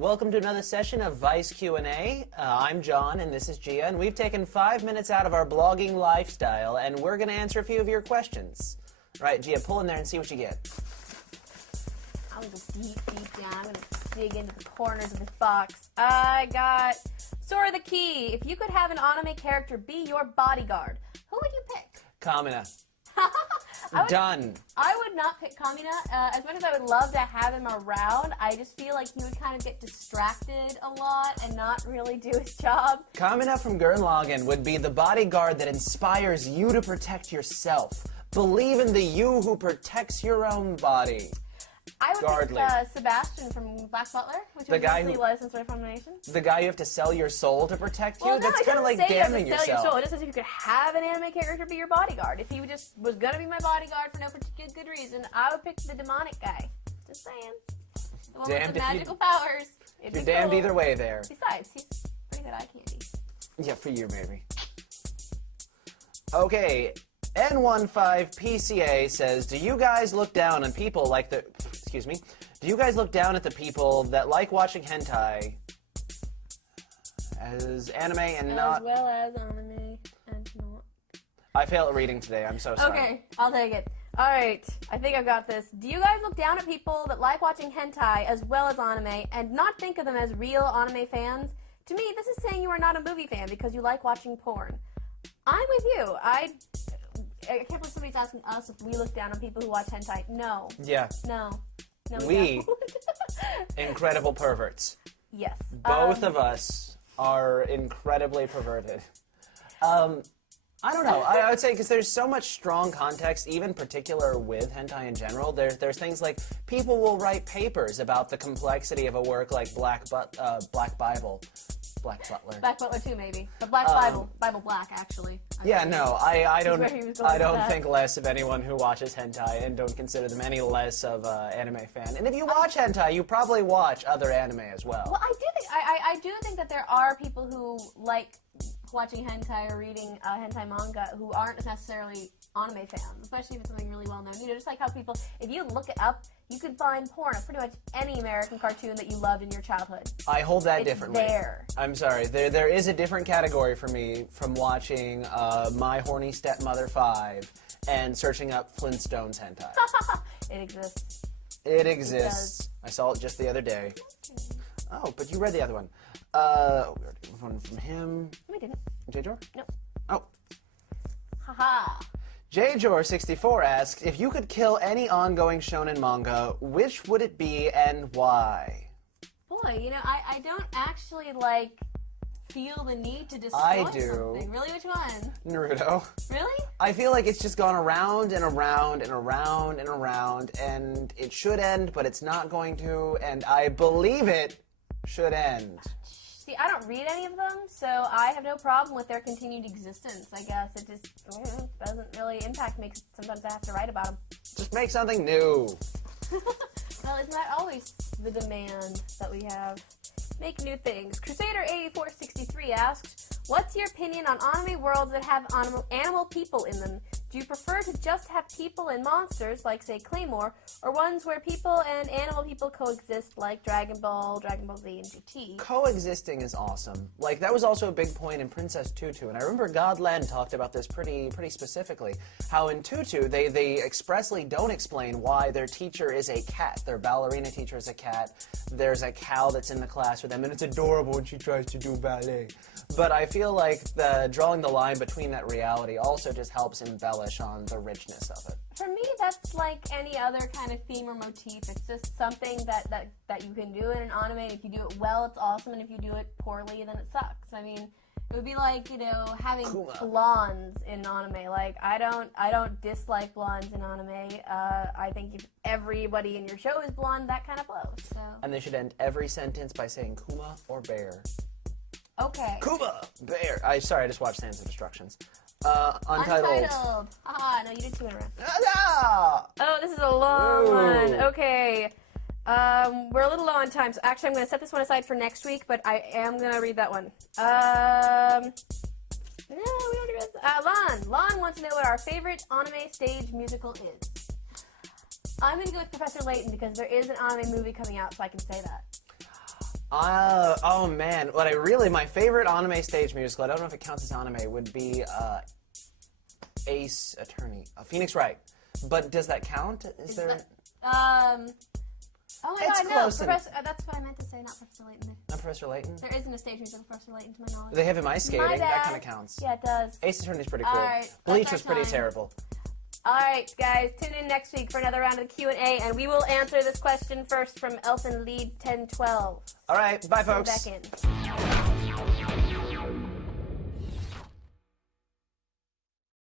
Welcome to another session of Vice Q&A. I'm John, and this is Gia, and we've taken 5 minutes out of our blogging lifestyle, and we're going to answer a few of your questions. Right, Gia, pull in there and see what you get. I'm going to go deep down. I'm going to dig into the corners of this box. I got Sora the Key. If you could have an anime character be your bodyguard, who would you pick? Kamina. Done. I would not pick Kamina. As much as I would love to have him around, I just feel like he would kind of get distracted a lot and not really do his job. Kamina from Gurren Lagann would be the bodyguard that inspires you to protect yourself. Believe in the you who protects your own body. I would pick Sebastian from Black Butler, which was recently licensed for Funimation. The guy you have to sell your soul to protect you? Well, That's kind of like damning yourself. Your soul. It just says if you could have an anime character be your bodyguard. If he just was going to be my bodyguard for no particular good reason, I would pick the demonic guy. Just saying. The one with the magical powers. You're damned either way there. Besides, he's pretty good eye candy. Yeah, for you, maybe. Okay, N15PCA says, do you guys look down on people like the... Excuse me. Do you guys look down at the people that like watching hentai as anime and not... As well as anime and not. I failed at reading today. I'm so sorry. Okay, I'll take it. All right, I think I've got this. Do you guys look down at people that like watching hentai as well as anime and not think of them as real anime fans? To me, this is saying you are not a movie fan because you like watching porn. I'm with you. I can't believe somebody's asking us if we look down on people who watch hentai. No. Yeah. No. No, we incredible perverts. Yes. Both of us are incredibly perverted. I don't know. I would say because there's so much strong context, even particular with hentai in general. There's things like people will write papers about the complexity of a work like Black Bible. Black Butler. Black Butler too, maybe. But Black Bible Black, actually. Yeah, no, I don't think less of anyone who watches hentai and don't consider them any less of an anime fan. And if you watch hentai, you probably watch other anime as well. Well, I do think that there are people who like watching hentai or reading hentai manga who aren't necessarily anime fans, especially if it's something really well known. You know, just like how people, if you look it up, you can find porn of pretty much any American cartoon that you loved in your childhood. I hold that differently. There. I'm sorry. There is a different category for me from watching My Horny Stepmother 5 and searching up Flintstones hentai. It exists. It exists. I saw it just the other day. Oh, but you read the other one. We already moved one from him. No, I didn't. J-Jor? No. Oh. Haha. J-Jor64 asks, if you could kill any ongoing shonen manga, which would it be and why? Boy, you know, I don't actually, feel the need to destroy something. Really? Which one? Naruto. Really? I feel like it's just gone around and around and around and around, and it should end, but it's not going to, and I believe it should end. See, I don't read any of them, so I have no problem with their continued existence, I guess. It just doesn't really impact me, 'cause sometimes I have to write about them. Just make something new. Well, isn't that always the demand that we have? Make new things. Crusader8463 asked, what's your opinion on anime worlds that have animal people in them? Do you prefer to just have people and monsters, like, say, Claymore, or ones where people and animal people coexist, like Dragon Ball, Dragon Ball Z, and GT? Coexisting is awesome. Like, that was also a big point in Princess Tutu, and I remember Godland talked about this pretty specifically, how in Tutu, they expressly don't explain why their teacher is a cat. Their ballerina teacher is a cat. There's a cow that's in the class with them, and it's adorable when she tries to do ballet. But I feel like drawing the line between that reality also just helps embellish on the richness of it. For me, that's like any other kind of theme or motif. It's just something that you can do in an anime. If you do it well, it's awesome, and if you do it poorly, then it sucks. I mean, it would be like, you know, having blondes in anime. Like, I don't dislike blondes in anime. I think if everybody in your show is blonde, that kind of blows. So. And they should end every sentence by saying Kuma or Bear. Okay. Kuma! Bear! I just watched Sands of Destructions. Untitled. Ah, no, you did two in a row. Ah! Oh, this is a long one. Okay. We're a little low on time, so actually I'm going to set this one aside for next week, but I am going to read that one. No, we don't do this. Lon wants to know what our favorite anime stage musical is. I'm going to go with Professor Layton because there is an anime movie coming out, so I can say that. Oh man, my favorite anime stage musical, I don't know if it counts as anime, would be Ace Attorney, Phoenix Wright. But does that count? Is there? Oh my It's god, no. close Professor, that's what I meant to say, not Professor Layton. Not Professor Layton? There isn't a stage music of Professor Layton, to my knowledge. They have him ice skating. My bad. That kind of counts. Yeah, it does. Ace Attorney's pretty cool. All right, Bleach that's was our pretty time. terrible. All right, guys, tune in next week for another round of the Q&A, and we will answer this question first from Elfin Lead 1012. All right, bye, folks. Back in.